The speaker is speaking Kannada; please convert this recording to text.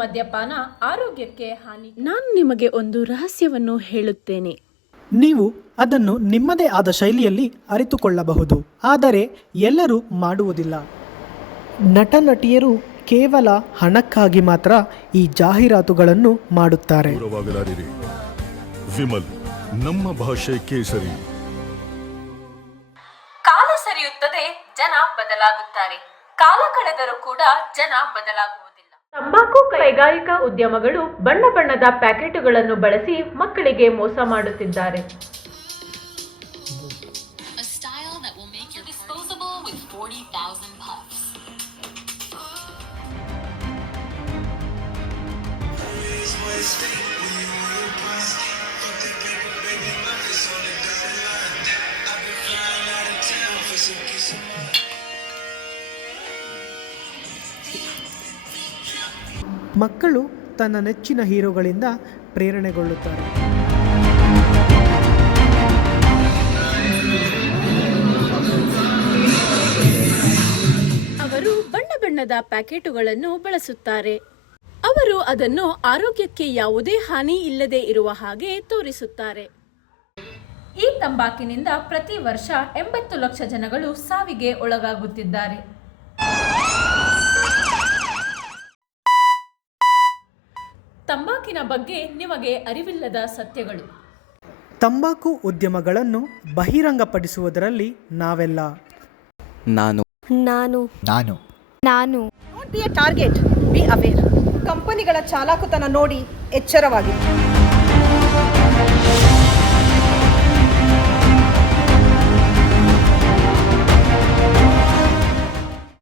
ಮದ್ಯಪಾನ ಆರೋಗ್ಯಕ್ಕೆ ಹಾನಿ. ನಾನು ನಿಮಗೆ ಒಂದು ರಹಸ್ಯವನ್ನು ಹೇಳುತ್ತೇನೆ. ನೀವು ಅದನ್ನು ನಿಮ್ಮದೇ ಆದ ಶೈಲಿಯಲ್ಲಿ ಅರಿತುಕೊಳ್ಳಬಹುದು, ಆದರೆ ಎಲ್ಲರೂ ಮಾಡುವುದಿಲ್ಲ. ನಟ ನಟಿಯರು ಕೇವಲ ಹಣಕ್ಕಾಗಿ ಮಾತ್ರ ಈ ಜಾಹೀರಾತುಗಳನ್ನು ಮಾಡುತ್ತಾರೆ. ವಿಮಲ್, ನಮ್ಮ ಭಾಷೆ ಕೇಸರಿ. ಕಾಲ ಸರಿಯುತ್ತದೆ, ಜನ ಬದಲಾಗುತ್ತಾರೆ. ಕಾಲ ಕಳೆದರೂ ಕೂಡ ಜನ ಬದಲಾಗುವುದಿಲ್ಲ. ತಂಬಾಕು ಕೈಗಾರಿಕಾ ಉದ್ಯಮಗಳು ಬಣ್ಣ ಬಣ್ಣದ ಪ್ಯಾಕೆಟುಗಳನ್ನು ಬಳಸಿ ಮಕ್ಕಳಿಗೆ ಮೋಸ ಮಾಡುತ್ತಿದ್ದಾರೆ. ಮಕ್ಕಳು ತನ್ನ ನೆಚ್ಚಿನ ಹೀರೋಗಳಿಂದ ಪ್ರೇರಣೆಗೊಳ್ಳುತ್ತಾರೆ. ಅವರು ಬಣ್ಣ ಬಣ್ಣದ ಪ್ಯಾಕೆಟುಗಳನ್ನು ಬಳಸುತ್ತಾರೆ. ಅವರು ಅದನ್ನು ಆರೋಗ್ಯಕ್ಕೆ ಯಾವುದೇ ಹಾನಿ ಇಲ್ಲದೆ ಇರುವ ಹಾಗೆ ತೋರಿಸುತ್ತಾರೆ. ಈ ತಂಬಾಕಿನಿಂದ ಪ್ರತಿ ವರ್ಷ 80 ಲಕ್ಷ ಜನಗಳು ಸಾವಿಗೆ ಒಳಗಾಗುತ್ತಿದ್ದಾರೆ. ತಂಬಾಕಿನ ಬಗ್ಗೆ ನಿಮಗೆ ಅರಿವಿಲ್ಲದ ಸತ್ಯಗಳು. ತಂಬಾಕು ಉದ್ಯಮಗಳನ್ನು ಬಹಿರಂಗಪಡಿಸುವುದರಲ್ಲಿ ನಾವೆಲ್ಲ ನಾನು don't be A target, be aware. ಕಂಪನಿಗಳ ಚಾಲಾಕುತನ ನೋಡಿ ಎಚ್ಚರವಾಗಿ.